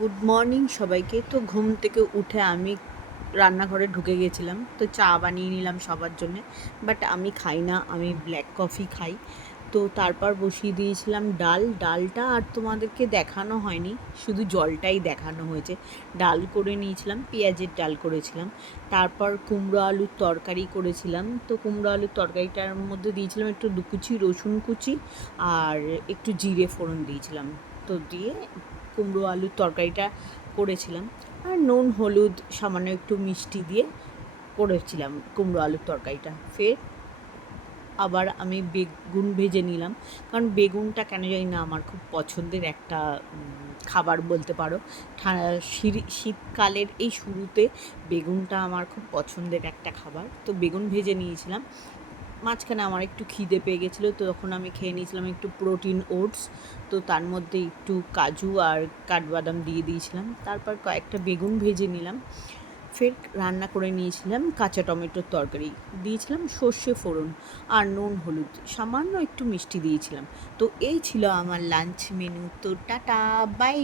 Good morning সবাইকে। তো ঘুম থেকে উঠে আমি রান্নাঘরে ঢুকে গেছিলাম, তো চা বানিয়ে নিলাম সবার জন্যে। বাট আমি খাই না, আমি ব্ল্যাক কফি খাই। তো তারপর বসিয়ে দিয়েছিলাম ডালটা আর তোমাদেরকে দেখানো হয়নি, শুধু জলটাই দেখানো হয়েছে। ডাল করে নিয়েছিলাম, পেঁয়াজের ডাল করেছিলাম। তারপর কুমড়ো আলুর তরকারি করেছিলাম। তো কুমড়ো আলুর তরকারিটার মধ্যে দিয়েছিলাম একটু দুকুচি রসুন কুচি আর একটু জিরে ফোড়ন দিয়েছিলাম। তো দিয়ে কুমড়ো আলুর তরকারিটা করেছিলাম। আর নুন হলুদ সামান্য একটু মিষ্টি দিয়ে করেছিলাম কুমড়ো আলুর তরকারিটা। ফের আবার আমি বেগুন ভেজে নিলাম, কারণ বেগুনটা কেন জানি না আমার খুব পছন্দের একটা খাবার বলতে পারো। শীতকালের এই শুরুতে বেগুনটা আমার খুব পছন্দের একটা খাবার। তো বেগুন ভেজে নিয়েছিলাম। মাঝখানে আমার একটু খিদে পেয়ে গেছিলো, তো তখন আমি খেয়ে নিয়েছিলাম একটু প্রোটিন ওটস। তো তার মধ্যে একটু কাজু আর কাঠবাদাম দিয়ে দিয়েছিলাম। তারপর কয়েকটা বেগুন ভেজে নিলাম। ফের রান্না করে নিয়েছিলাম কাঁচা টমেটোর তরকারি, দিয়েছিলাম সর্ষে ফোড়ন আর নুন হলুদ, সামান্য একটু মিষ্টি দিয়েছিলাম। তো এই ছিল আমার লাঞ্চ মেনু। তো টাটা, বাই।